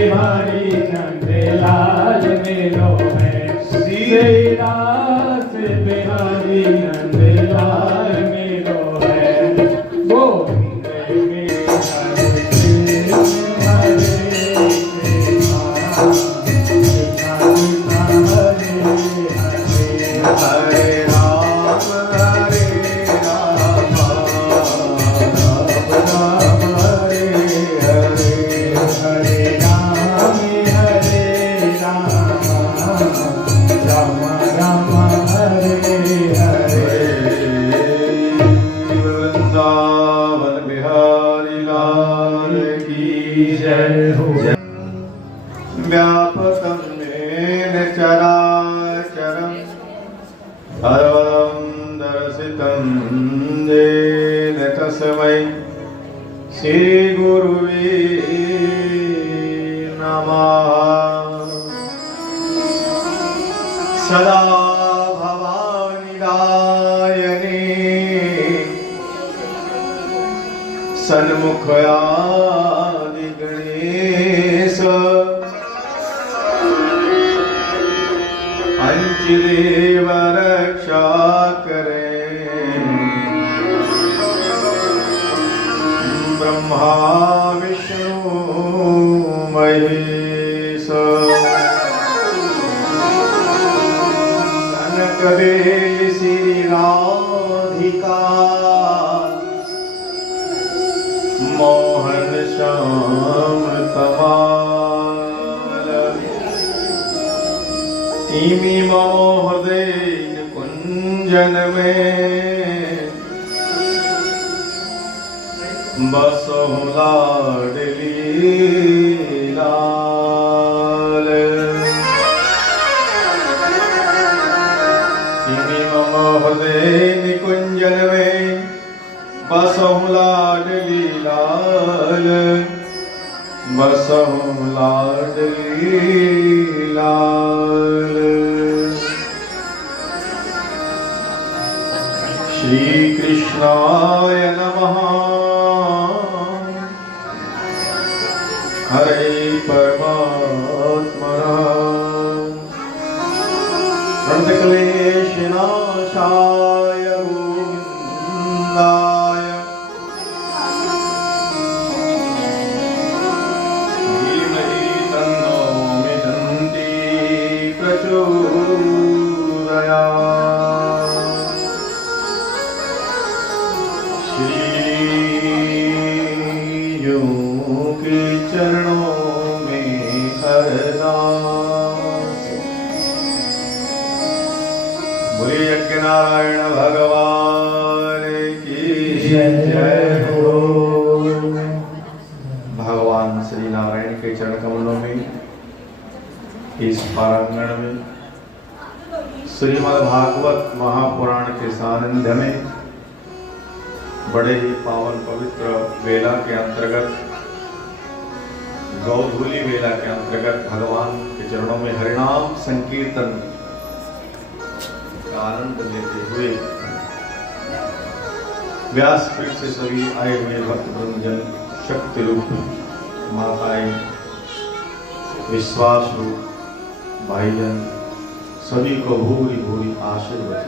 बिहारी नंदलाल मेलो है सीरा से बिहारी नंदलाल मेलो है गोविंद मेरा हरे राम हरे राम राम हरे हरे हरे राम राम राम हरे हरे वृंदावन बिहारी लाल की जय हो। व्यापकं येन चराचरं सर्वं दर्शितं येन तस्मै श्रीगुरुवे नमः। सदा भवानि दायिने सन्मुखयादि गणेश पंचदेव रक्षा करे ब्रह्मा विष्णु महेश कनकबेल श्री राधिका मोहन श्याम कमाल इमी मोहदय कुंजन में बसो लाडली लाल इमी मोहदय कुंजन में बसो लाडली लाल बसो लाडली लाल। श्री कृष्णाय नमः। हरे परमात्मा प्रणतक्लेशनाशाय गोविन्दाय धीमहि तन्नो मिदन्ति प्रचोदयात्। श्रीयों के चरणों में अरदास। बोले यज्ञ नारायण भगवान की जय हो। भगवान श्री नारायण के चरण कमलों में इस पारांगण में श्रीमद् भागवत महापुराण के सानिध्य में बड़े ही पावन पवित्र वेला के अंतर्गत गौधूली वेला के अंतर्गत भगवान के चरणों में हरिनाम संकीर्तन का आनंद लेते हुए व्यासपीठ से सभी आए हुए भक्त ब्रह्मजन शक्ति रूप माताएं विश्वास रूप भाईजन सभी को भूरी भूरी आशीर्वाद।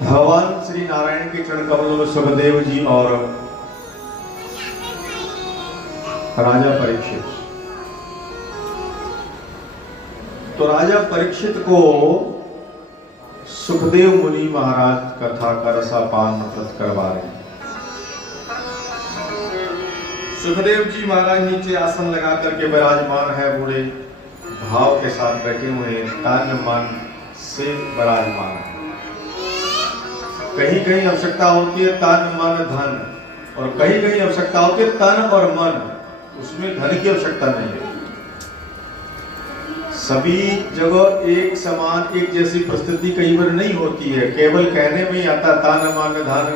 भगवान श्री नारायण के चरण कमलों में सुखदेव जी और राजा परीक्षित। तो राजा परीक्षित को सुखदेव मुनि महाराज कथा का रसापान करवा रहे हैं। सुखदेव जी महाराज नीचे आसन लगा करके विराजमान है, बूढ़े भाव के साथ बैठे हुए तन मन से विराजमान है। कहीं कहीं आवश्यकता होती है तन मन धन, और कहीं कहीं आवश्यकता होती है तन और मन, उसमें धन की आवश्यकता नहीं है। सभी जगह एक समान एक जैसी परिस्थिति कई बार नहीं होती है, केवल कहने में ही आता तन मन धन।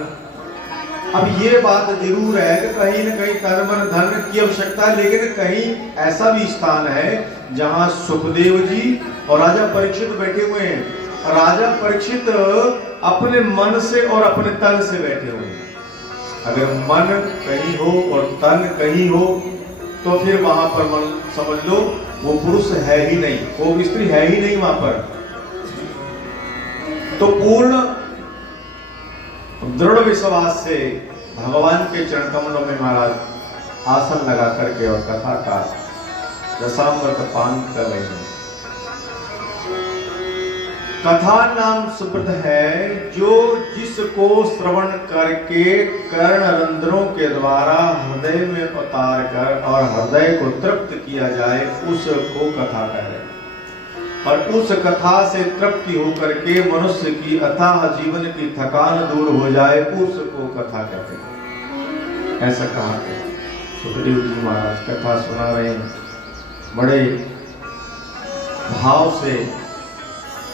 अब ये बात जरूर है कि कहीं न कहीं तन मन धन की आवश्यकता है, लेकिन कहीं ऐसा भी स्थान है जहां सुखदेव जी और राजा परीक्षित बैठे हुए हैं। राजा परीक्षित अपने मन से और अपने तन से बैठे हुए हैं। अगर मन कहीं हो और तन कहीं हो तो फिर वहां पर मन समझ लो वो पुरुष है ही नहीं, वो स्त्री है ही नहीं वहां पर। तो पूर्ण दृढ़ विश्वास से भगवान के चरण कमलों में महाराज आसन लगा करके और कथा का रसामृत पान कर रहे हैं। कथा नाम शब्द है जो जिसको श्रवण करके कर्ण रंध्रों के द्वारा हृदय में उतार कर और हृदय को तृप्त किया जाए उसको कथा कह रहे हैं। और उस कथा से तृप्ति होकर के मनुष्य की अथाह जीवन की थकान दूर हो जाए उसको कथा कहते हैं। ऐसा कहा है सुखदेव जी महाराज कथा सुना रहे हैं, बड़े भाव से।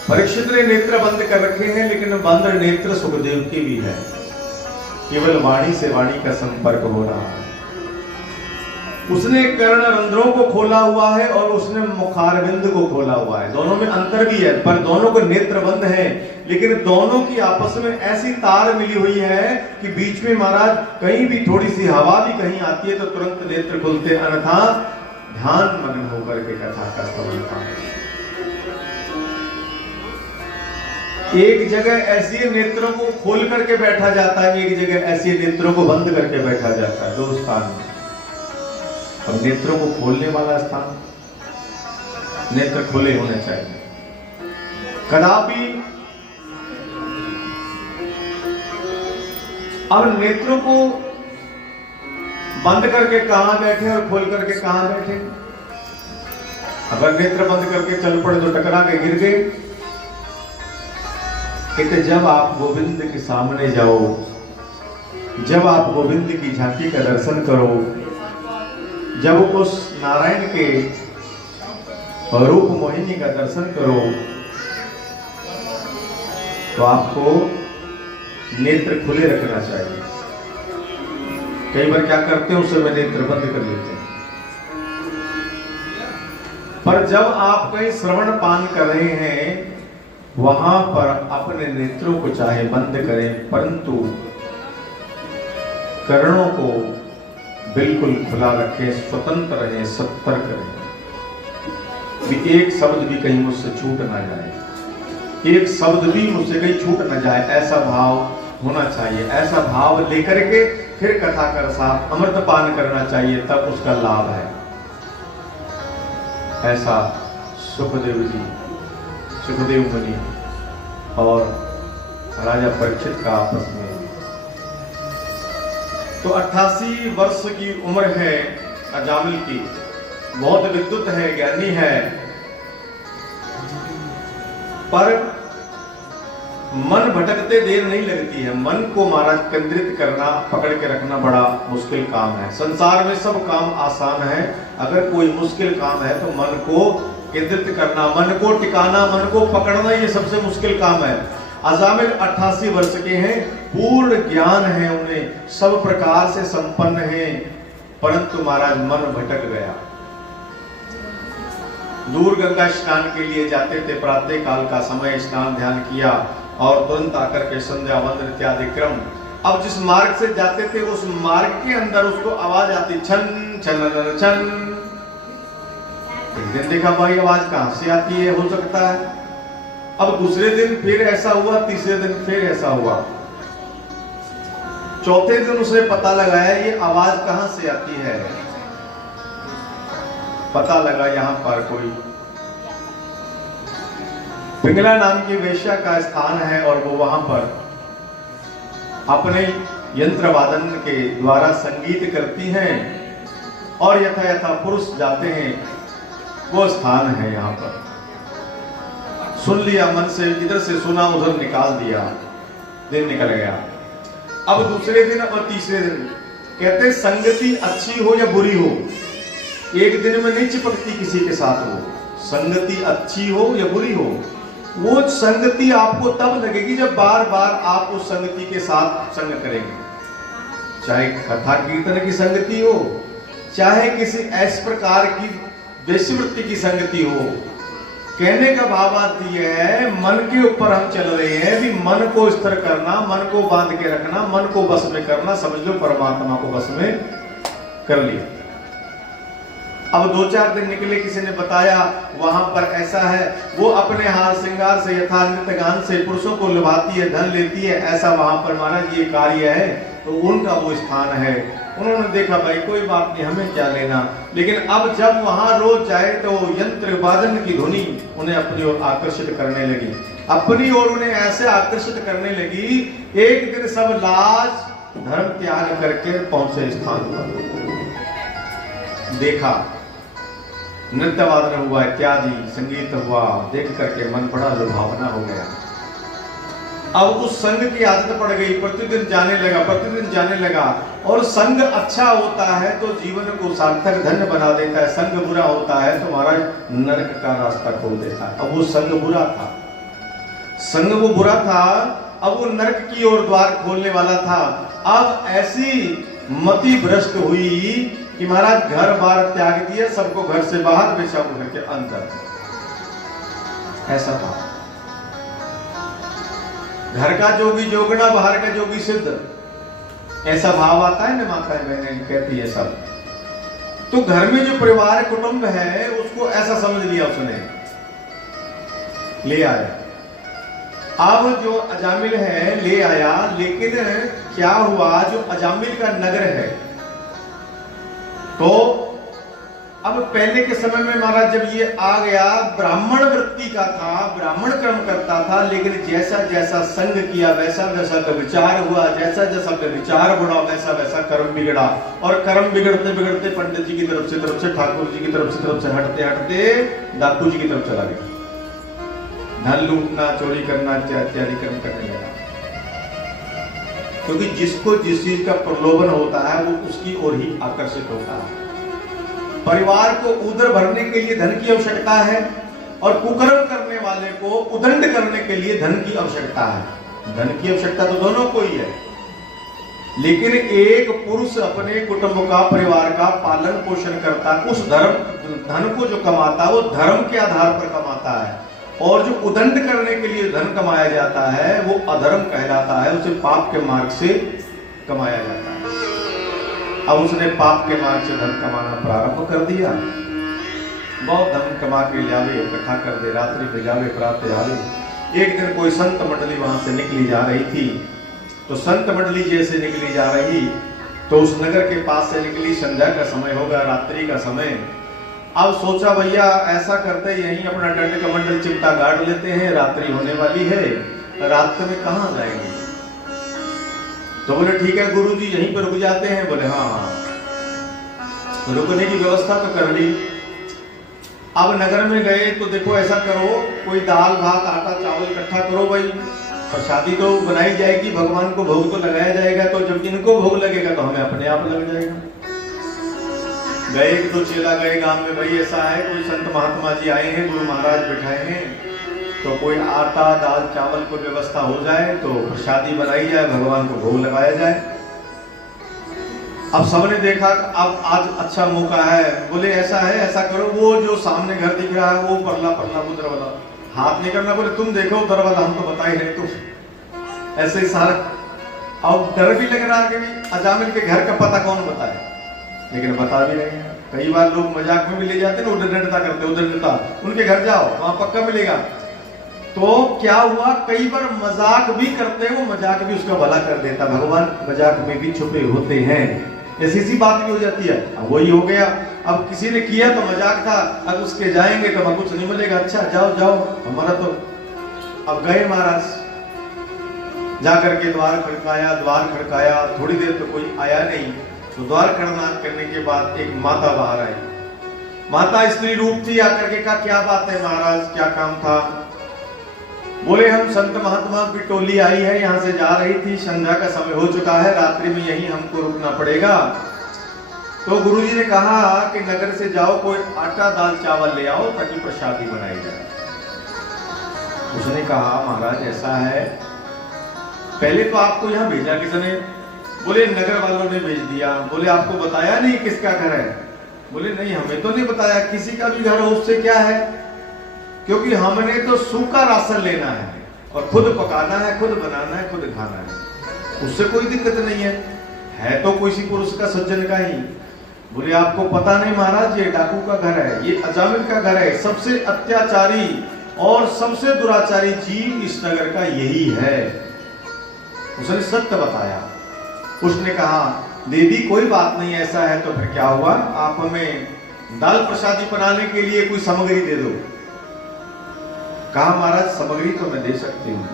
परीक्षित ने नेत्र बंद कर रखे हैं, लेकिन बंद नेत्र सुखदेव के भी है, केवल वाणी से वाणी का संपर्क हो रहा है। उसने कर्ण रंध्रों को खोला हुआ है और उसने मुखारविंद को खोला हुआ है, दोनों में अंतर भी है, पर दोनों को नेत्र बंद है। लेकिन दोनों की आपस में ऐसी तार मिली हुई है कि बीच में महाराज कहीं भी थोड़ी सी हवा भी कहीं आती है तो तुरंत नेत्र खुलते, अन्यथा ध्यान मग्न होकर के कथा का श्रवण करते। एक जगह ऐसी नेत्रों को खोल करके बैठा जाता है, एक जगह ऐसी नेत्रों को बंद करके बैठा जाता है, दो स्थान में। और नेत्रों को खोलने वाला स्थान, नेत्र खुले होने चाहिए। कदापि अब नेत्रों को बंद करके कहां बैठे और खोल करके कहां बैठे। अगर नेत्र बंद करके चल पड़े तो टकरा के गिर गए। कहते जब आप गोविंद के सामने जाओ, जब आप गोविंद की झांकी का दर्शन करो, जब उस नारायण के रूप मोहिनी का दर्शन करो, तो आपको नेत्र खुले रखना चाहिए। कई बार क्या करते हैं, उस समय नेत्र बंद कर लेते हैं। पर जब आप कहीं श्रवण पान कर रहे हैं, वहां पर अपने नेत्रों को चाहे बंद करें, परंतु कर्णों को बिल्कुल खुला रखें, स्वतंत्र रहें, सतर्क रहें। एक शब्द भी कहीं मुझसे छूट ना जाए, एक शब्द भी मुझसे कहीं छूट ना जाए, ऐसा भाव होना चाहिए। ऐसा भाव लेकर के फिर कथा का रसाप अमृत पान करना चाहिए, तब उसका लाभ है। ऐसा सुखदेव जी, सुखदेव मुनि और राजा परीक्षित का आपस में। तो 88 वर्ष की उम्र है अजामिल की, बहुत विद्युत है, ज्ञानी है, पर मन भटकते देर नहीं लगती है। मन को महाराज केंद्रित करना, पकड़ के रखना बड़ा मुश्किल काम है। संसार में सब काम आसान है, अगर कोई मुश्किल काम है तो मन को केंद्रित करना, मन को टिकाना, मन को पकड़ना, ये सबसे मुश्किल काम है। अजामिल 88 वर्ष के हैं, पूर्ण ज्ञान है उन्हें, सब प्रकार से संपन्न हैं, परंतु महाराज मन भटक गया। दूर गंगा स्नान के लिए जाते थे, प्रातः काल का समय, स्नान ध्यान किया और तुरंत आकर के संध्या वंदन इत्यादि क्रम। अब जिस मार्ग से जाते थे उस मार्ग के अंदर उसको आवाज आती, छन छन छन। एक दिन देखा भाई आवाज कहां से आती है, हो सकता है। अब दूसरे दिन फिर ऐसा हुआ, तीसरे दिन फिर ऐसा हुआ, चौथे दिन उसे पता लगाया ये आवाज कहां से आती है। पता लगा यहां पर कोई पिंगला नाम की वेश्या का स्थान है और वो वहां पर अपने यंत्र वादन के द्वारा संगीत करती हैं और यथा यथा पुरुष जाते हैं, वो स्थान है। यहाँ पर सुन लिया, मन से इधर से सुना, उधर निकाल दिया, दिन निकल गया। अब दूसरे दिन और तीसरे दिन कहते संगति अच्छी हो या बुरी हो, एक दिन में नहीं चिपकती किसी के साथ। हो संगति अच्छी हो या बुरी हो, वो संगति आपको तब लगेगी जब बार बार आप उस संगति के साथ संग करेंगे। चाहे कथा कीर्तन की संगति हो, चाहे किसी ऐसे प्रकार की वैश्यवृत्ति की संगति हो, कहने का भाव बात ये है, मन के ऊपर हम चल रहे हैं भी, मन को स्थिर करना, मन को बांध के रखना, मन को बस में करना, समझ लो परमात्मा को बस में कर लिया। अब 2-4 दिन निकले, किसी ने बताया वहां पर ऐसा है, वो अपने हार श्रृंगार से, यथा नृत्य गान से पुरुषों को लुभाती है, धन लेती है, ऐसा वहां पर महाराज ये कार्य है, तो उनका वो स्थान है। उन्होंने देखा भाई कोई बात नहीं, हमें क्या लेना, लेकिन अब जब वहां रोज जाए तो यंत्र वादन की ध्वनि उन्हें अपनी ओर आकर्षित करने लगी, अपनी ओर उन्हें ऐसे आकर्षित करने लगी। एक दिन सब लाज धर्म त्याग करके पहुंचे स्थान पर, देखा नृत्य वादन हुआ, इत्यादि संगीत हुआ, देख करके मन बड़ा लुभावना हो गया। अब उस संग की आदत पड़ गई, प्रतिदिन जाने लगा, प्रतिदिन जाने लगा। और संग अच्छा होता है तो जीवन को सार्थक धन्य बना देता है, संग बुरा होता है तो महाराज नरक का रास्ता खोल देता है। अब वो संग बुरा था, संग वो बुरा था, अब वो नरक की ओर द्वार खोलने वाला था। अब ऐसी मति भ्रष्ट हुई कि महाराज घर बार त्याग दिए, सबको घर से बाहर, बेचा घर के अंदर, ऐसा था। घर का जोगी जोगना, बाहर का जोगी सिद्ध, ऐसा भाव आता है ना, माताएं बहनें कहती है सब। तो घर में जो परिवार कुटुंब है उसको ऐसा समझ लिया, उसने ले आया। अब जो अजामिल है ले आया, लेकिन क्या हुआ, जो अजामिल का नगर है, तो अब पहले के समय में महाराज जब ये आ गया, ब्राह्मण वृत्ति का था, ब्राह्मण कर्म करता था, लेकिन जैसा जैसा संग किया वैसा वैसा विचार हुआ, जैसा जैसा विचार बढ़ा वैसा वैसा कर्म बिगड़ा। और कर्म बिगड़ते बिगड़ते पंडित जी की तरफ से ठाकुर जी की तरफ से हटते हटते डाकू जी की तरफ चला गया, धन लूटना, चोरी करना इत्यादि कर्म करने लगा। क्योंकि जिसको जिस चीज का प्रलोभन होता है वो उसकी ओर ही आकर्षित होता है। परिवार को उदर भरने के लिए धन की आवश्यकता है, और कुकर्म करने वाले को उदंड करने के लिए धन की आवश्यकता है। धन की आवश्यकता तो दोनों को ही है, लेकिन एक पुरुष अपने कुटुंब का, परिवार का पालन पोषण करता, उस धन को जो कमाता वो धर्म के आधार पर कमाता है, और जो उदंड करने के लिए धन कमाया जाता है वो अधर्म कहलाता है, उसे पाप के मार्ग से कमाया जाता है। अब उसने पाप के मार्ग से धन कमाना प्रारंभ कर दिया, बहुत धन कमा के लावे, इकट्ठा कर दे, रात्रि भेजावे, प्रातः आवे। एक दिन कोई संत मंडली वहां से निकली जा रही थी, तो संत मंडली जैसे निकली जा रही तो उस नगर के पास से निकली, संध्या का समय होगा, रात्रि का समय। अब सोचा भैया ऐसा करते यहीं अपना दंड कमंडल चिमटा गाड़ लेते हैं, रात्रि होने वाली है, रात में कहां जाएंगे। तो बोले ठीक है गुरु जी यहीं पर रुक जाते हैं। बोले हाँ, रुकने की व्यवस्था तो कर ली। अब नगर में गए तो देखो ऐसा करो, कोई दाल भात आटा चावल इकट्ठा करो भाई, प्रसादी तो बनाई जाएगी, भगवान को भोग तो लगाया जाएगा, तो जब इनको भोग लगेगा तो हमें अपने आप लग जाएगा। गए एक दो चेला गए गांव में, भाई ऐसा है कोई संत महात्मा जी आए हैं, गुरु महाराज बैठाए हैं, तो कोई आटा दाल चावल को व्यवस्था हो जाए तो प्रसादी बनाई जाए, भगवान को भोग लगाया जाए। अब सबने देखा अब आज अच्छा मौका है, बोले ऐसा है ऐसा करो, वो जो सामने घर दिख रहा है वो परला परला उधर वाला, हाथ नहीं करना, बोले तुम देखो उधर वाला, हम तो बता ही नहीं, तुम ऐसे ही सारा। अब डर भी लग रहा है कि अजामिल के घर का पता कौन बताए, लेकिन बता भी नहीं है। कई बार लोग मजाक में भी ले जाते हैं ना, उदंडता करते, उदंडता, उनके घर जाओ वहां पक्का मिलेगा। तो क्या हुआ, कई बार मजाक भी करते हैं, वो मजाक भी उसका भला कर देता, भगवान मजाक में भी छुपे होते हैं, ऐसी सी बात भी हो जाती है। अब वही हो गया, अब किसी ने किया तो मजाक था, अब उसके जाएंगे तो हमें कुछ नहीं मिलेगा, अच्छा जाओ जाओ हमारा तो। अब गए महाराज, जाकर के द्वार खड़काया, थोड़ी देर तो कोई आया नहीं, तो द्वार करने के बाद एक माता बाहर आई। माता स्त्री रूप थी, आकर के कहा क्या बात है महाराज, क्या काम था। बोले हम संत महात्मा की टोली आई है, यहाँ से जा रही थी, संध्या का समय हो चुका है, रात्रि में यहीं हमको रुकना पड़ेगा। तो गुरुजी ने कहा कि नगर से जाओ, कोई आटा दाल चावल ले आओ ताकि प्रसादी बनाई जाए। उसने कहा महाराज ऐसा है, पहले तो आपको यहाँ भेजा किसने। बोले नगर वालों ने भेज दिया। बोले आपको बताया नहीं किसका घर है। बोले नहीं हमें तो नहीं बताया, किसी का भी घर हो उससे क्या है। क्योंकि हमने तो सूखा राशन लेना है और खुद पकाना है, खुद बनाना है, खुद खाना है, उससे कोई दिक्कत नहीं है तो किसी पुरुष का सज्जन का ही। बोले आपको पता नहीं महाराज, ये डाकू का घर है, ये अजामिल का घर है, सबसे अत्याचारी और सबसे दुराचारी जीव इस नगर का यही है। उसने सत्य बताया। उसने कहा देवी कोई बात नहीं, ऐसा है तो फिर क्या हुआ, आप हमें दाल प्रसादी बनाने के लिए कोई सामग्री दे दो। कहा महाराज सामग्री तो मैं दे सकती हूँ,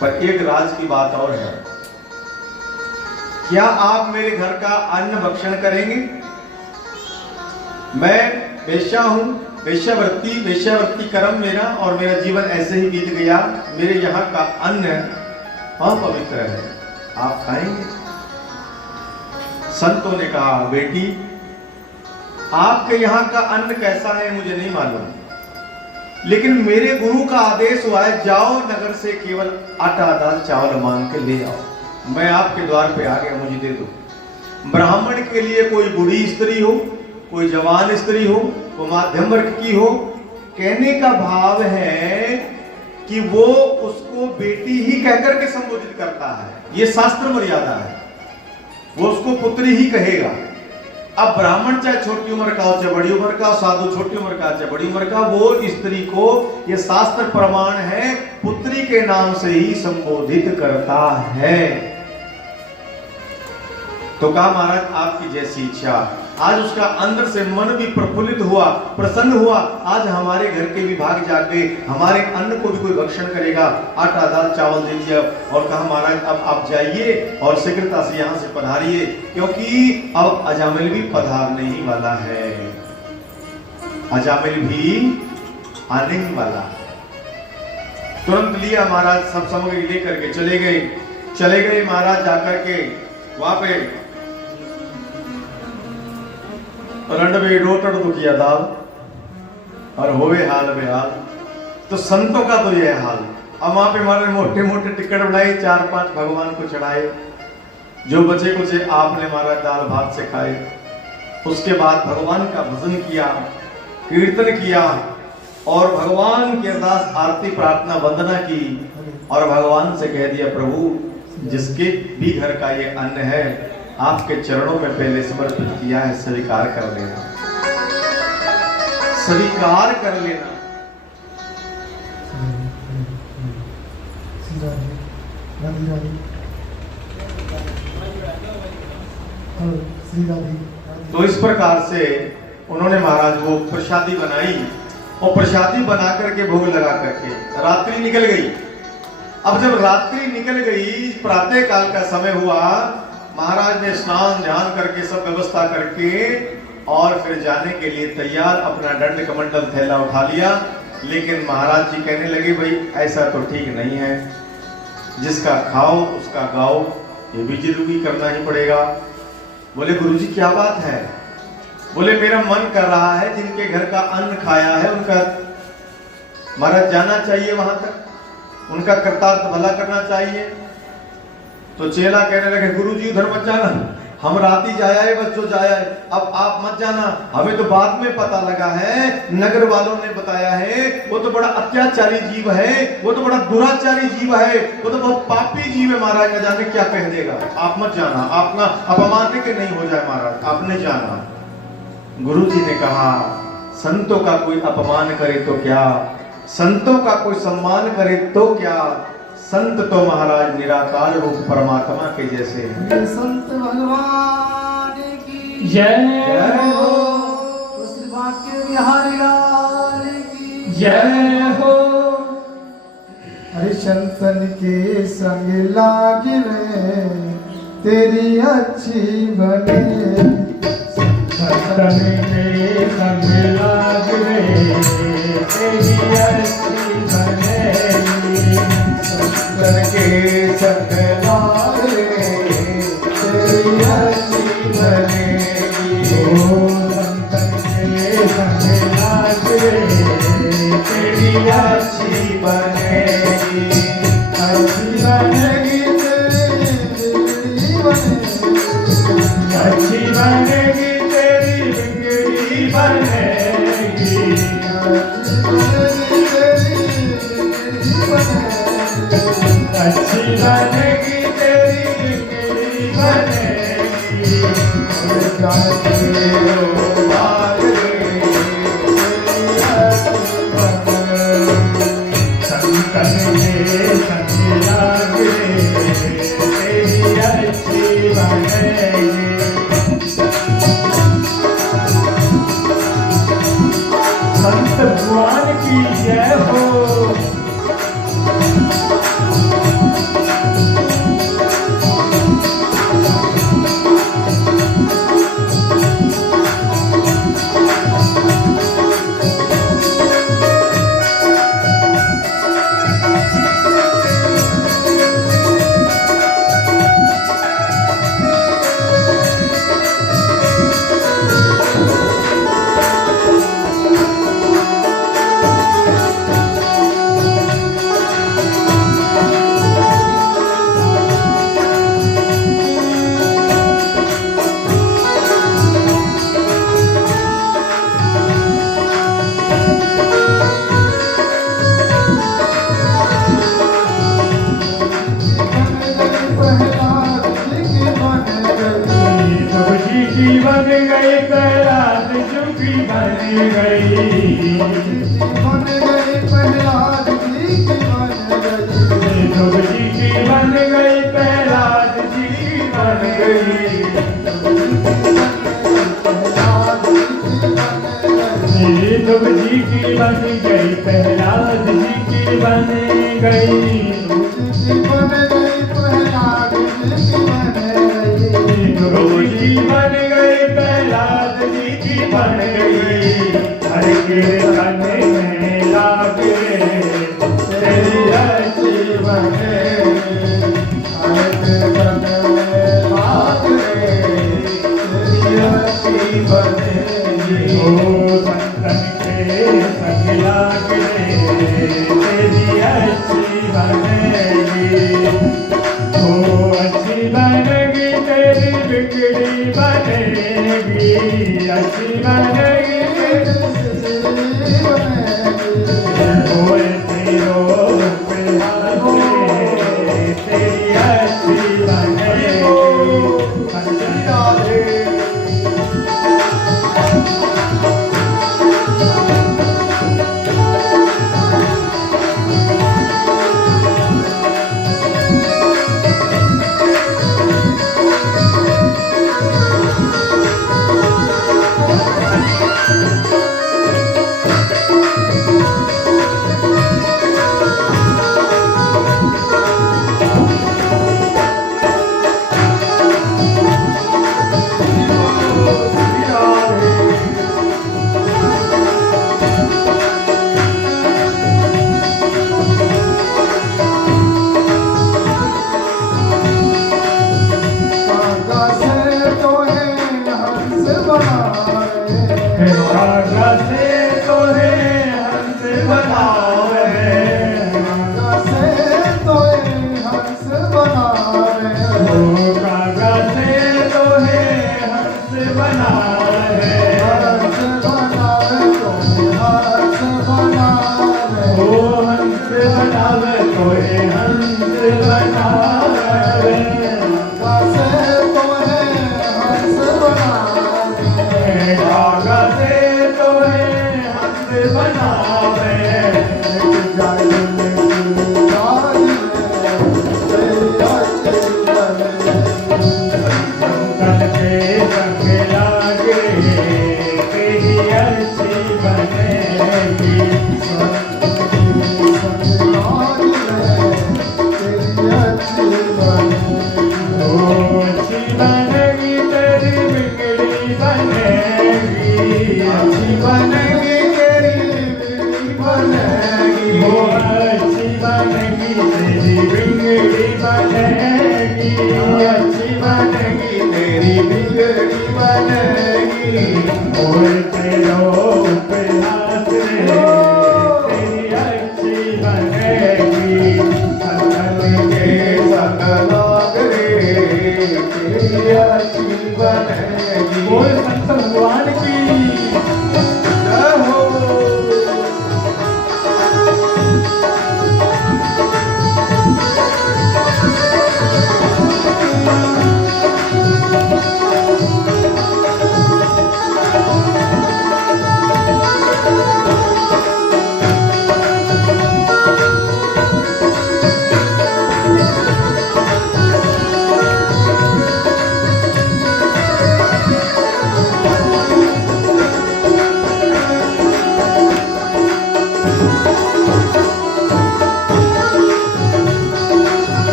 पर एक राज की बात और है, क्या आप मेरे घर का अन्न भक्षण करेंगे? मैं वेश्या हूं, वेश्यावृत्ति कर्म मेरा, और मेरा जीवन ऐसे ही बीत गया। मेरे यहाँ का अन्न अपवित्र है, आप खाएंगे? संतों ने कहा बेटी आपके यहाँ का अन्न कैसा है मुझे नहीं मालूम, लेकिन मेरे गुरु का आदेश हुआ है जाओ नगर से केवल आटा दाल चावल मांग के ले आओ, मैं आपके द्वार पे आ गया, मुझे दे दो। ब्राह्मण के लिए कोई बूढ़ी स्त्री हो, कोई जवान स्त्री हो, वो मध्यम वर्ग की हो, कहने का भाव है कि वो उसको बेटी ही कहकर के संबोधित करता है, ये शास्त्र मर्यादा है, वो उसको पुत्री ही कहेगा। अब ब्राह्मण चाहे छोटी उम्र का हो चाहे बड़ी उम्र का, साधु छोटी उम्र का चाहे बड़ी उम्र का, वो स्त्री को ये शास्त्र प्रमाण है पुत्री के नाम से ही संबोधित करता है। तो कहा महाराज आपकी जैसी इच्छा। आज उसका अंदर से मन भी प्रफुल्लित हुआ, प्रसन्न हुआ, आज हमारे घर के भी भाग जाग गए, हमारे अन्न को भी कोई भक्षण करेगा, आटा दाल चावल दे दिया। और कहा महाराज अब आप जाइए और शीघ्रता से यहाँ से पधारिए, क्योंकि अब अजामिल भी पधारने ही वाला है, अजामिल भी आने ही वाला है। तुरंत लिया महाराज, सब सामग्री लेकर के चले गए महाराज, जाकर के वहां पे रंडवे रोटड़ दुखिया दाल और होवे हाल बेहाल। तो संतों का तो यह हाल। अब वहां पे हमारे मोटे मोटे टिकट बनाए, 4-5 भगवान को चढ़ाए, जो बचे कुछ आपने हमारा दाल भात से खाए। उसके बाद भगवान का भजन किया, कीर्तन किया और भगवान की अरदास आरती प्रार्थना वंदना की और भगवान से कह दिया प्रभु जिसके भी घर का ये अन्न है आपके चरणों में पहले समर्पित किया है, स्वीकार कर लेना, स्वीकार कर लेना। तो इस प्रकार से उन्होंने महाराज वो प्रसादी बनाई और प्रसादी बना करके भोग लगा करके रात्रि निकल गई। अब जब रात्रि निकल गई, प्रातः काल का समय हुआ, महाराज ने स्नान ध्यान करके सब व्यवस्था करके और फिर जाने के लिए तैयार, अपना दंड कमंडल थैला उठा लिया। लेकिन महाराज जी कहने लगे भाई ऐसा तो ठीक नहीं है, जिसका खाओ उसका गाओ, ये भी जरूरी करना ही पड़ेगा। बोले गुरुजी क्या बात है? बोले मेरा मन कर रहा है जिनके घर का अन्न खाया है उनका महाराज जाना चाहिए वहां तक, उनका कर्तार्थ भला करना चाहिए। तो चेला कहने लगे गुरुजी उधर मत जाना, हम रात ही जाया है, बस जो जाया है, अब आप मत जाना, हमें तो बाद में पता लगा है, नगर वालों ने बताया है, वो तो बड़ा अत्याचारी जीव है, वो तो बड़ा दुराचारी जीव है, वो तो बहुत पापी जीव है, महाराज न जाने क्या कह देगा, आप मत जाना, आप ना अपमान के नहीं हो जाए महाराज, आपने जाना। गुरुजी ने कहा संतों का कोई अपमान करे तो क्या, संतों का कोई सम्मान करे तो क्या, संत तो महाराज निराकार रूप परमात्मा के जैसे हैं। संत भगवान की जय हो, श्री वाक्य बिहारी लाल की जय हो। अरे संतन के संग लागे तेरी अच्छी बने, संतन के संग लागे तेरी अच्छी बनेगी, संतन के संग लागे तेरी अच्छी बनेगी, ओ संतन के संग लागे तेरी अच्छी बनेगी, अच्छी बनेगी तेरी बनेगी, अच्छी बनेगी तेरी बिगड़ी बनेगी, अच्छी बनेगी की जय हो। बन गई प्रहलाद जी बन गई। बन गई प्रहलाद जी की बन गई। ध्रुव जी की बन गई प्रहलाद जी की बन गई। ध्रुव जी की बन गई प्रहलाद जी की बन गई। बन गई प्रहलाद जी की बन गई। ध्रुव जी बन गई प्रहलाद जी की बन गई। हर के तन में लागे तेरी अच्छी बने। हर के तन में लागे तेरी अच्छी बनेगी। ओ संतन के संग लागे तेरी अच्छी बनेगी। ओ अच्छी बनेगी तेरी बिगड़ी बनेगी। अच्छी बनेगी ओए तेरो प्यारे तेरी अच्छी बनेगी। कागा से तो है हंस बनावे। कागा से तो हंस बनावे। ओ कागा से तो है हंस बनावे। हंस बनावे तो हंस बनावे। ओ हंस बनावे तो है हंस बनावे। कागा से तो हंस बनावे। कागा से तो है हंस बनावे। संतन के संग लागे तेरी अच्छी बनेगी। ओ अच्छी बनेगी तेरी बिगड़ी बनेगी। अच्छी बनेगी तेरी बिगड़ी बनेगी। ओ अच्छी बनेगी तेरी बिगड़ी बनेगी। अच्छी बनेगी तेरी बिगड़ी बनेगी। ओए तेरो प्रयास रे तेरी अच्छी बनेगी। संतन के संग लाग रे तेरी अच्छी बनेगी। बोल संत भगवान की जय हो।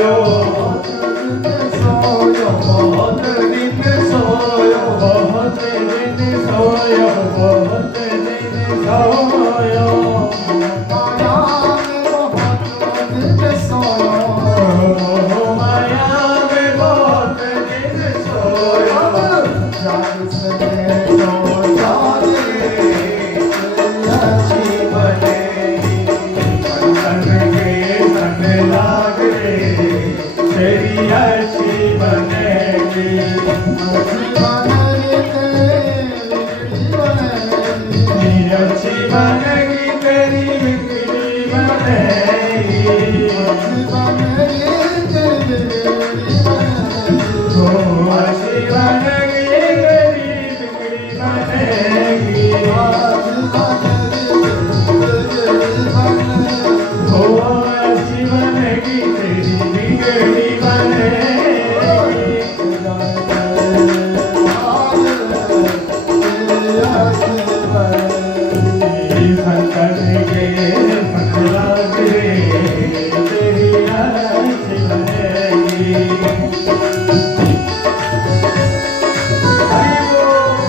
सोयो बहुत दिन सोयो बहुत दिन सोयो बहुत दिन सोयो माया में बहुत दिन सोयो माया में बहुत दिन सोयो जाग सके तो जागे अच्छी बनेगी तन के संग लागे तेरी अच्छी बनेगी अच्छी बनेगी तेरी बिगड़ी बनेगी ओ अच्छी बनेगी तेरी बिगड़ी बनेगी ओ अच्छी बनेगी तेरी बिगड़ी बनेगी संतन के संग लागे तेरी अच्छी बनेगी हरि बोल राधे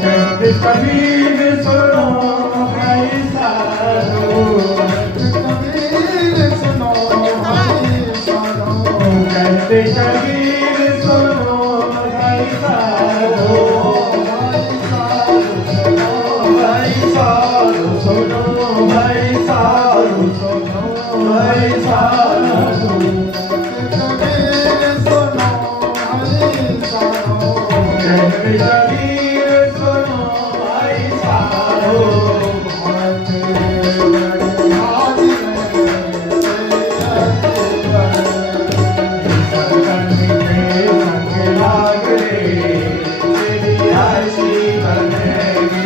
कहते कबीर सुनो भाई साधो कहते कबीर सुनो भाई साधो भाई साधो सुनो भाई साधो सुनो भाई साधो कहते कबीर सुनो भाई साधो संतन के संग लागे तेरी अच्छी बनेगी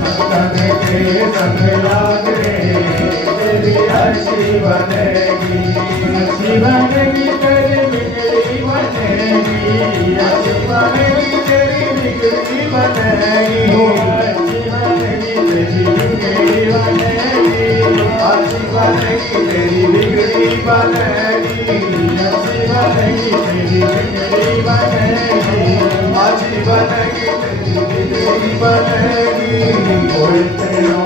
संतन के संग लागे तेरी अच्छी बनेगी तेरी बिगड़ी बनेगी अच्छी बनेगी तेरी बिगड़ी बनेगी अच्छी बनेगी तेरी बिगड़ी बनेगी अच्छी बनेगी तेरी बिगड़ी बनेगी अच्छी बनेगी तेरी बिगड़ी बनेगी अच्छी बनेगी तेरी बिगड़ी बनेगी कोई तेरो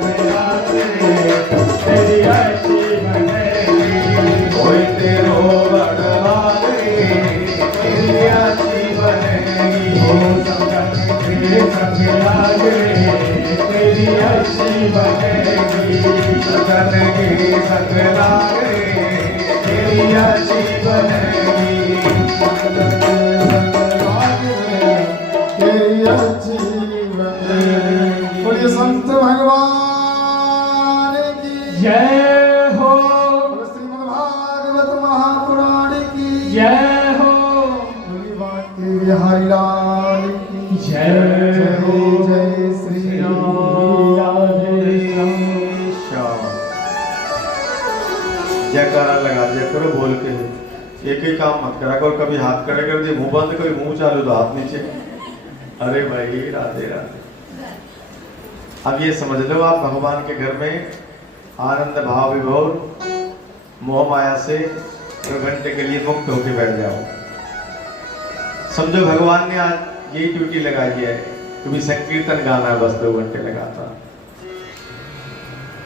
मेरा तेरी अच्छी बनेगी कोई तेरो बड़वा दे तेरी अच्छी बनेगी ओ संगत के संग लागे तेरी अच्छी बनेगी सगन के संग लागे तेरी अच्छी बनेगी बोलिए संत भगवान की जय हो श्रीमद् भागवत महापुराण की जय हो बोलिए बांके बिहारी लाल की जय हो जय श्री राम राधे श्याम जयकारा लगा दिया करो बोल के एक ही काम मत करा करो कभी हाथ खड़े कर दिए मुंह बंद कभी मुंह चालू तो हाथ नीचे अरे भाई राधे राधे अब ये समझ लो आप भगवान के घर में आनंद भाव विभोर मोह माया से 2 घंटे के लिए मुक्त होकर बैठ जाओ समझो भगवान ने आज यही ड्यूटी लगाई है कभी संकीर्तन गाना है बस 2 घंटे लगाता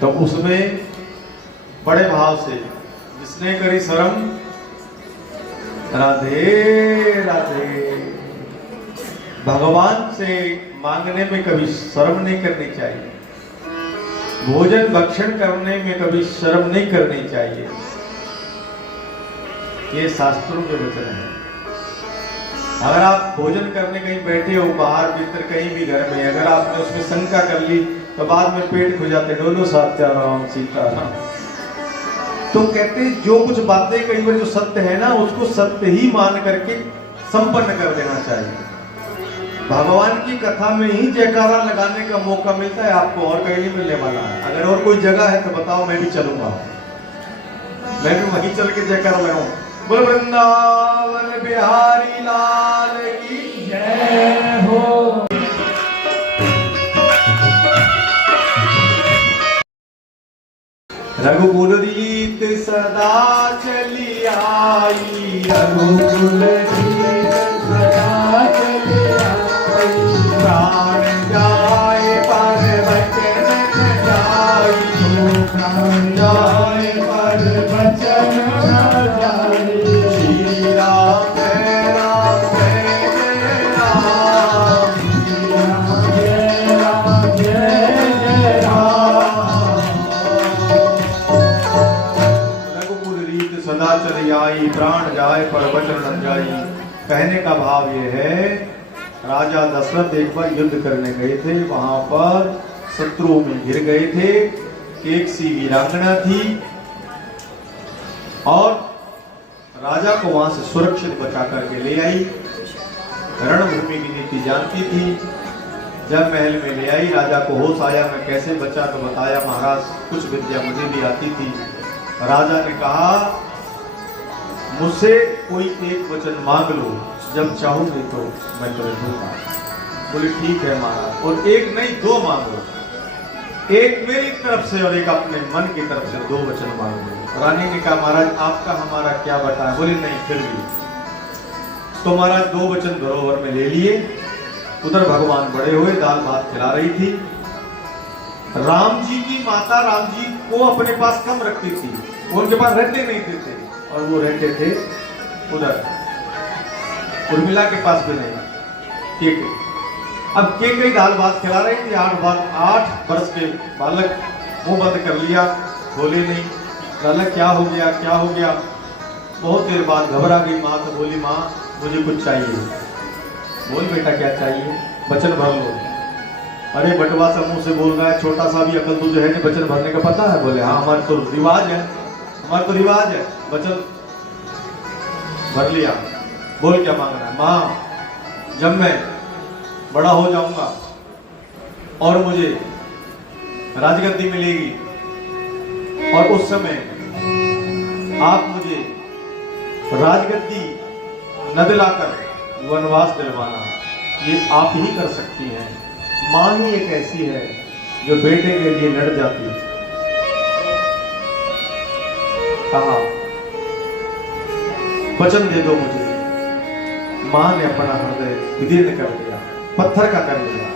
तो उसमें बड़े भाव से जिसने करी शर्म राधे राधे भगवान से मांगने में कभी शर्म नहीं करनी चाहिए भोजन भक्षण करने में कभी शर्म नहीं करनी चाहिए ये शास्त्रों के वचन है अगर आप भोजन करने कहीं बैठे हो बाहर भीतर कहीं भी घर में, अगर आपने उसमें शंका कर ली तो बाद में पेट खुजाते डोलो सत्याराम सीताराम। तो कहते हैं जो कुछ बातें कई बार जो सत्य है ना उसको सत्य ही मान करके संपन्न कर देना चाहिए। भगवान की कथा में ही जयकारा लगाने का मौका मिलता है आपको, और कहीं नहीं मिलने वाला है। अगर और कोई जगह है तो बताओ, मैं भी चलूंगा, मैं भी वहीं चल के जयकारा लगाऊं। बोल वृंदावन बिहारी लाल की जय हो। रघुकुल रीत सदा चली आई, रघुकुल रीत सदा चली आई, प्राण जाए पर वचन न जाई, प्राण जाए पर वचन न जाई। श्री राम जय राम जय जय राम, जय राम जय जय राम। रघुकुल रीत सदा चली आई, प्राण जाए पर वचन न जाई। कहने का भाव ये है, राजा दशरथ एक बार युद्ध करने गए थे, वहां पर शत्रुओं में घिर गए थे। एक सी वीरांगना थी और राजा को वहां से सुरक्षित बचा करके ले आई। रणभूमि की नीति जानती थी। जब महल में ले आई, राजा को होश आया मैं कैसे बचा, तो बताया महाराज कुछ विद्या मुझे भी आती थी। राजा ने कहा मुझसे कोई एक वचन मांग लो, जब चाहोगे तो मैं तुम्हें दूंगा। बोले ठीक है महाराज, और एक नहीं दो मांगो, एक मेरी तरफ से और एक अपने मन की तरफ से, दो वचन मांगो। रानी ने कहा महाराज आपका हमारा क्या बता। बोले नहीं फिर भी। तो महाराज दो वचन धरोहर में ले लिए। उधर भगवान बड़े हुए, दाल भात खिला रही थी। राम जी की माता राम जी को अपने पास कम रखती थी, वो उनके पास रहते नहीं थे और वो रहते थे उधर उर्मिला के पास भी नहीं। ठीक है, अब के दाल भात खिला रही थी। 8 वर्ष के बालक मुंह बंद कर लिया, बोले नहीं। बालक क्या हो गया क्या हो गया। बहुत देर बाद घबरा गई माँ, तो बोली माँ मुझे कुछ चाहिए। बोल बेटा क्या चाहिए, वचन भर लो। अरे बटवा सा मुंह से बोल रहा है, छोटा सा भी अकल तुझे है नहीं, वचन भरने का पता है। बोले हाँ हमारा तो रिवाज है, हमारा तो रिवाज है। वचन भर लिया। बोल क्या मांगना है। माँ जब मैं बड़ा हो जाऊंगा और मुझे राजगद्दी मिलेगी और उस समय आप मुझे राजगद्दी न दिलाकर वनवास दिलवाना, ये आप ही कर सकती हैं। मां ही एक ऐसी है जो बेटे के लिए लड़ जाती है। कहा वचन दे दो मुझे। मां ने अपना हृदय विदीर्ण कर दिया, पत्थर का कर दिया।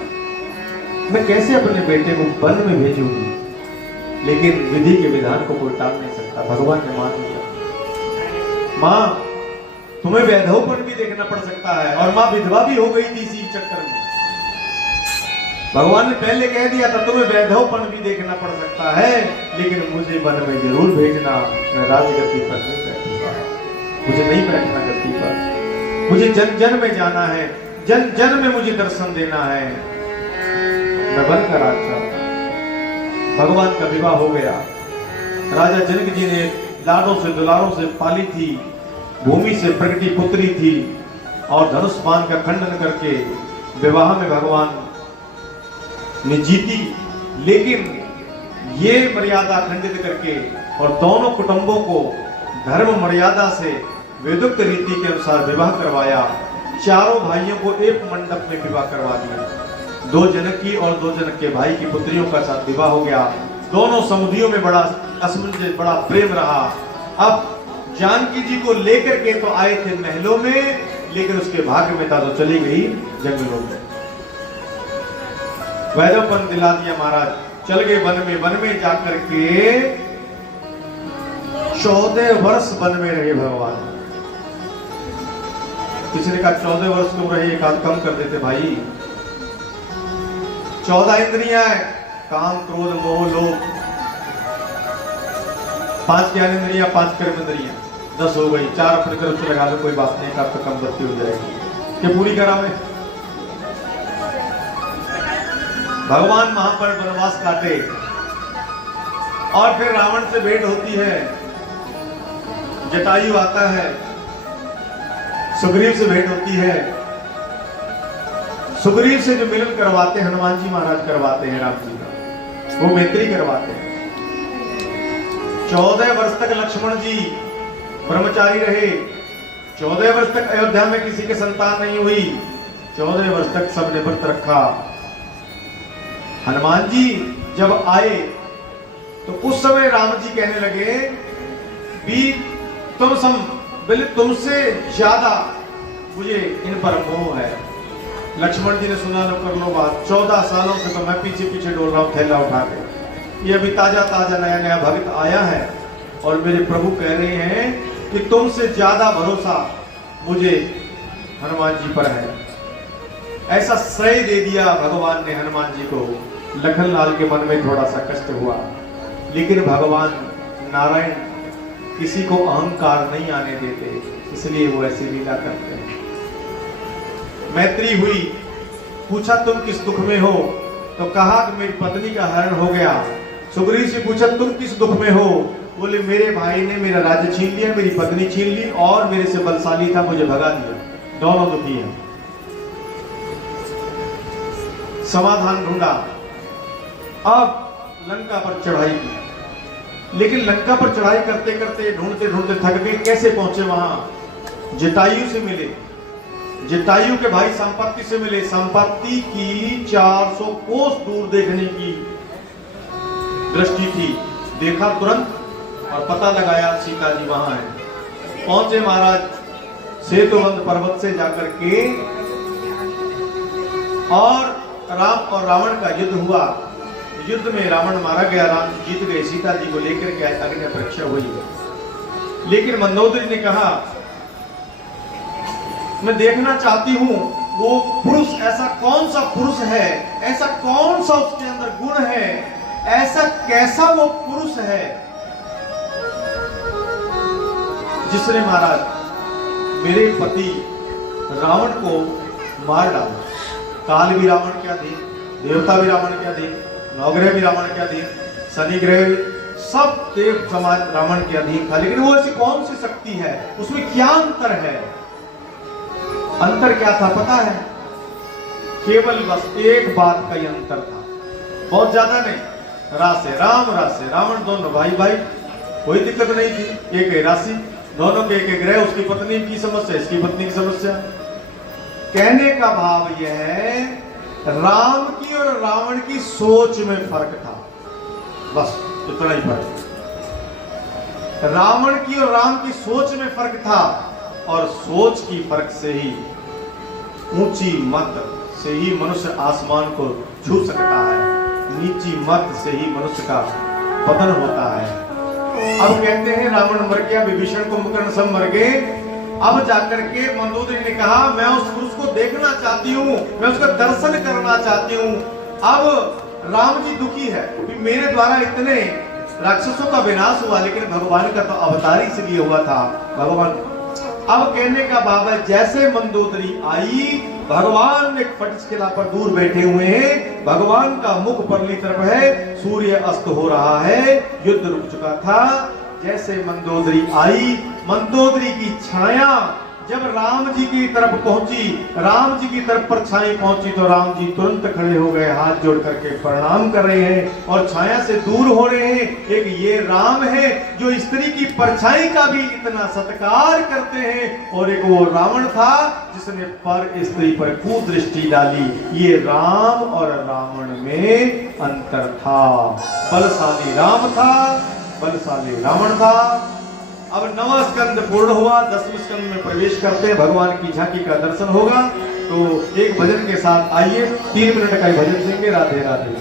मैं कैसे अपने बेटे को वन में भेजूंगी, लेकिन विधि के विधान को कोई टाल नहीं सकता। भगवान ने मान लिया। मां तुम्हें वैधवपन भी देखना पड़ सकता है, और मां विधवा भी हो गई थी इसी चक्कर में। भगवान ने पहले कह दिया था तुम्हें वैधवपन भी देखना पड़ सकता है, लेकिन मुझे वन में जरूर भेजना। मैं राजगद्दी पर नहीं बैठूंगा, मुझे नहीं बैठना गद्दी पर। मुझे जन जन में जाना है, जन जन में मुझे दर्शन देना है। मैं वन का राजा। भगवान का विवाह हो गया। राजा जनक जी ने लाडों से दुलारों से पाली थी, भूमि से प्रगति पुत्री थी, और धनुष बाण का खंडन करके विवाह में भगवान ने जीती। लेकिन ये मर्यादा खंडित करके और दोनों कुटुंबों को धर्म मर्यादा से वेदोक्त रीति के अनुसार विवाह करवाया। चारों भाइयों को एक मंडप में विवाह करवा दिया। 2 जनक की और 2 जनक के भाई की पुत्रियों का साथ विवाह हो गया। दोनों समुदियों में बड़ा असमंजस, बड़ा प्रेम रहा। अब जानकी जी को लेकर के तो आए थे महलों में, लेकिन उसके भाग्य में था तो चली गई जंगलों में। वैधवपन दिला दिया महाराज। चल गए वन में जाकर के 14 वर्ष वन में रहे भगवान। किसी ने कहा 14 वर्ष क्यों रहे, एक आध कम कर देते भाई। 14 इंद्रियां है, काम क्रोध मोह लोभ। 5 ज्ञान इंद्रियां, 5 कर्म इंद्रियां, 10 हो गई। 4 अपनी तरफ से लगा लो, कोई बात नहीं, आपको कम बत्ती हो जाएगी। कि पूरी करावे। भगवान वहां पर वनवास काटे और फिर रावण से भेंट होती है। जटायु आता है, सुग्रीव से भेंट होती है। सुग्रीव से जो मिलन करवाते हैं हनुमान जी महाराज करवाते हैं राम जी का, वो मैत्री करवाते हैं। 14 वर्ष तक लक्ष्मण जी ब्रह्मचारी रहे। 14 वर्ष तक अयोध्या में किसी के संतान नहीं हुई। 14 वर्ष तक सबने व्रत रखा। हनुमान जी जब आए तो उस समय राम जी कहने लगे भी तुमसे ज्यादा मुझे इन पर मोह है। लक्ष्मण जी ने सुना, लो कर लो बात। 14 सालों से तो मैं पीछे पीछे डोल रहा हूं थैला उठा के। ये अभी ताजा ताजा नया नया भक्त आया है और मेरे प्रभु कह रहे हैं कि तुमसे ज्यादा भरोसा मुझे हनुमान जी पर है। ऐसा श्रेय दे दिया भगवान ने हनुमान जी को। लखनलाल के मन में थोड़ा सा कष्ट हुआ, लेकिन भगवान नारायण किसी को अहंकार नहीं आने देते, इसलिए वो ऐसी लीला करते हैं। मैत्री हुई, पूछा तुम किस दुख में हो, तो कहा कि मेरी पत्नी का हरण हो गया। सुग्रीव से पूछा तुम किस दुख में हो, बोले मेरे भाई ने मेरा राज्य छीन लिया, मेरी पत्नी छीन ली और मेरे से बलशाली था मुझे भगा दिया। दोनों दुखी हैं। समाधान ढूंढा। अब लंका पर चढ़ाई की, लेकिन लंका पर चढ़ाई करते करते ढूंढते ढूंढते थक गए। कैसे पहुंचे वहां? जटायु से मिले। जटायु के भाई संपत्ति से मिले। संपत्ति की 400 कोस दूर देखने की दृष्टि थी। देखा तुरंत और पता लगाया सीता जी वहां है। पहुंचे महाराज सेतुबंध पर्वत से जाकर के और राम और रावण का युद्ध हुआ। युद्ध में रावण मारा गया, राम जीत गए। सीता जी को लेकर के अग्नि परीक्षा हुई। लेकिन मंदोदरी ने कहा मैं देखना चाहती हूं वो पुरुष, ऐसा कौन सा पुरुष है, ऐसा कौन सा उसके अंदर गुण है, ऐसा कैसा वो पुरुष है जिसने महाराज मेरे पति रावण को मार डाला। काल भी रावण क्या थे, देवता भी रावण क्या थे, नवग्रह भी रावण के अधीन, शनि ग्रह सब देव समाज रावण के अधीन था। लेकिन वो ऐसी कौन सी शक्ति है, उसमें क्या अंतर है? अंतर क्या था पता है? केवल बस एक बात का ही अंतर था, बहुत ज्यादा नहीं। राशि राम, राशि रावण, दोनों भाई भाई, कोई दिक्कत नहीं थी। एक ही राशि, दोनों के एक ग्रह, उसकी पत्नी की समस्या, इसकी पत्नी की समस्या। कहने का भाव यह है राम की और रावण की सोच में फर्क था, बस इतना ही फर्क। रावण की और राम की सोच में फर्क था और सोच की फर्क से ही ऊंची मत से ही मनुष्य आसमान को छू सकता है, नीची मत से ही मनुष्य का पतन होता है। अब कहते हैं रावण मर गया, विभीषण कुंभकर्ण सब मर गए। अब जाकर के मंदोदरी ने कहा मैं उस पुरुष को देखना चाहती हूँ, मैं उसका दर्शन करना चाहती हूँ। अब राम जी दुखी है कि मेरे द्वारा इतने राक्षसों का विनाश हुआ, लेकिन भगवान का तो अवतार इसलिए हुआ था। भगवान अब कहने का भाव है जैसे मंदोदरी आई, भगवान एक पटशिला पर दूर बैठे हुए हैं, भगवान का मुख परली तरफ है, सूर्य अस्त हो रहा है, युद्ध रुक चुका था। जैसे मंदोदरी आई, मंदोदरी की छाया जब राम जी की तरफ पहुंची, राम जी की तरफ परछाई पहुंची तो राम जी तुरंत खड़े हो गए, हाथ जोड़ करके प्रणाम कर रहे हैं और छाया से दूर हो रहे हैं। एक ये राम है जो स्त्री की परछाई का भी इतना सत्कार करते हैं, और एक वो रावण था जिसने पर स्त्री पर कुदृष्टि डाली। ये राम और रावण में अंतर था। बलशाली राम था, बलशाली रावण था। अब 9वां स्कंद पूर्ण हुआ, 10वें स्कंद में प्रवेश करते हैं, भगवान की झांकी का दर्शन होगा। तो एक भजन के साथ आइए, 3 मिनट का ही भजन देंगे। राधे राधे,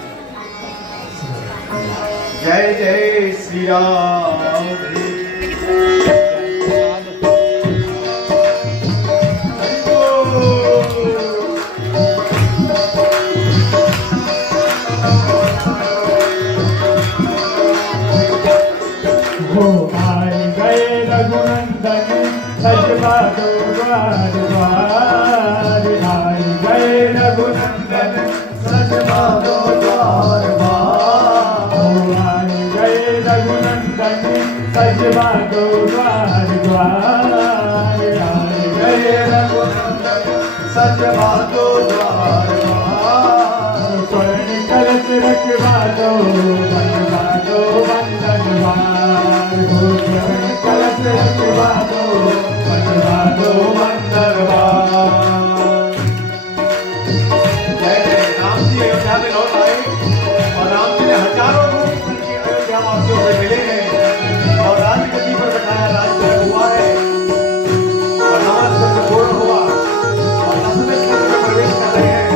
जय जय श्री राम। रघुनंदन सजवा दो द्वार द्वार, सच बातो द्वार द्वार। स्वर्ण कलश रखवा दो बनवा दो बंधनवार हो स्वर्ण कलश रखवा दो बनवा दो बंधनवार। जय जय राम जी अयोध्या में लौट आए और राम जी ने हजारों रूप उनकी अयोध्या वासियों से मिले हैं और राजगद्दी पर बैठाया राज हुआ है और नमन स्कंद पूर्ण हुआ और दसवें स्कंद में प्रवेश कर रहे हैं।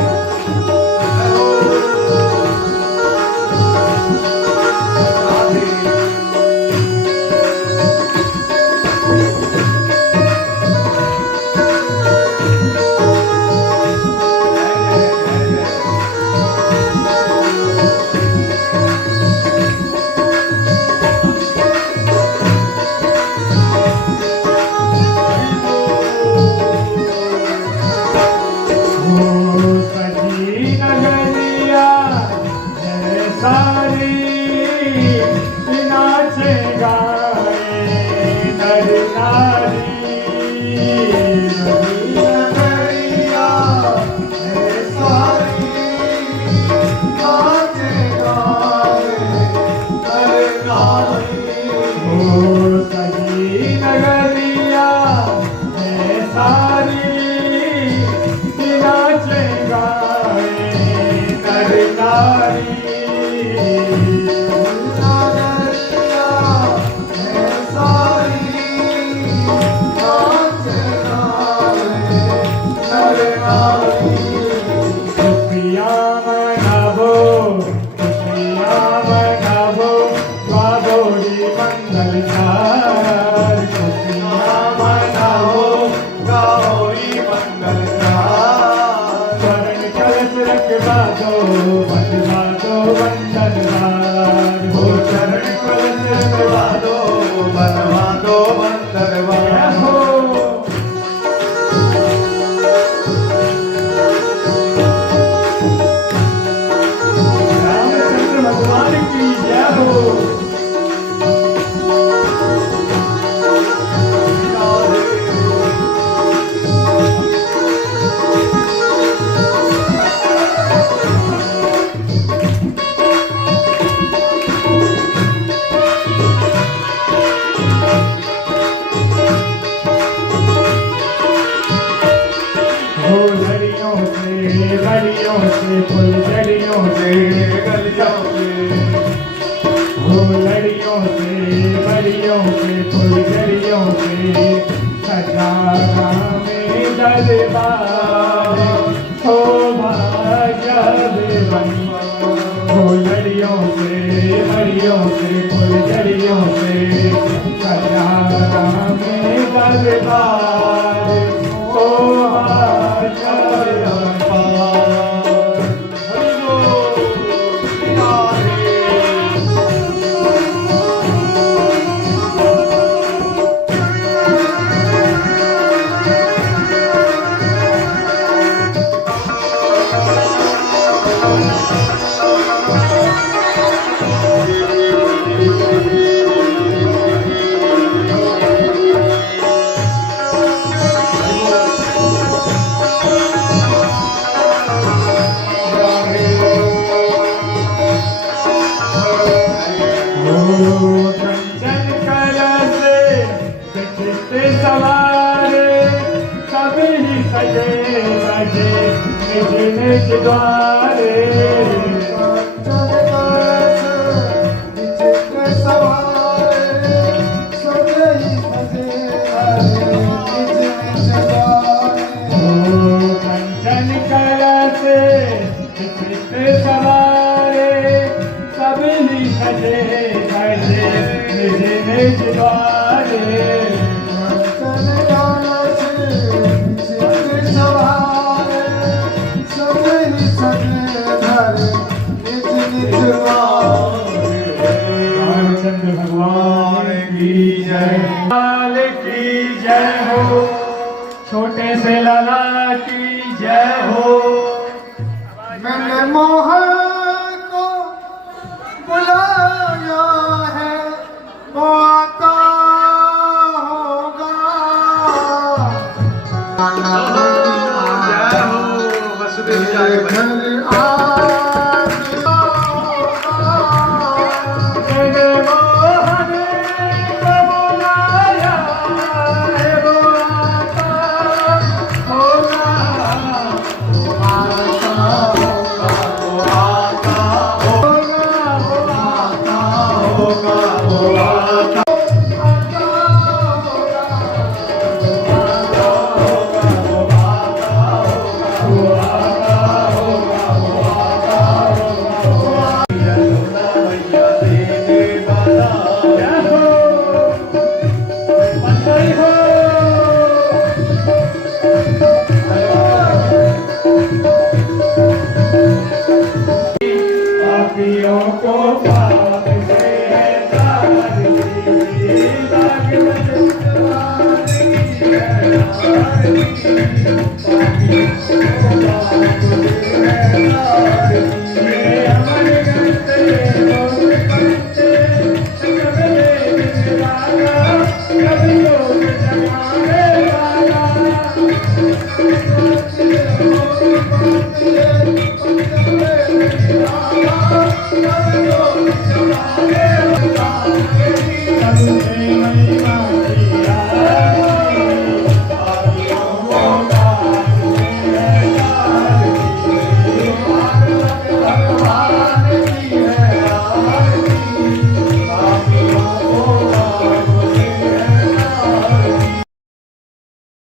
छोटे से लाला की जय हो। मैंने मोहन को बुलाया है वो आता होगा। हमारे घर आज जगमोहन को बुलाया है वो आता होगा पापियों को पाप से ताज दी, दाग बदलवानी है पापियों को पाप से ताज दी, अमर गंते मोर पंते कबले बिसरागा कभी लोग जमाने वाला सबसे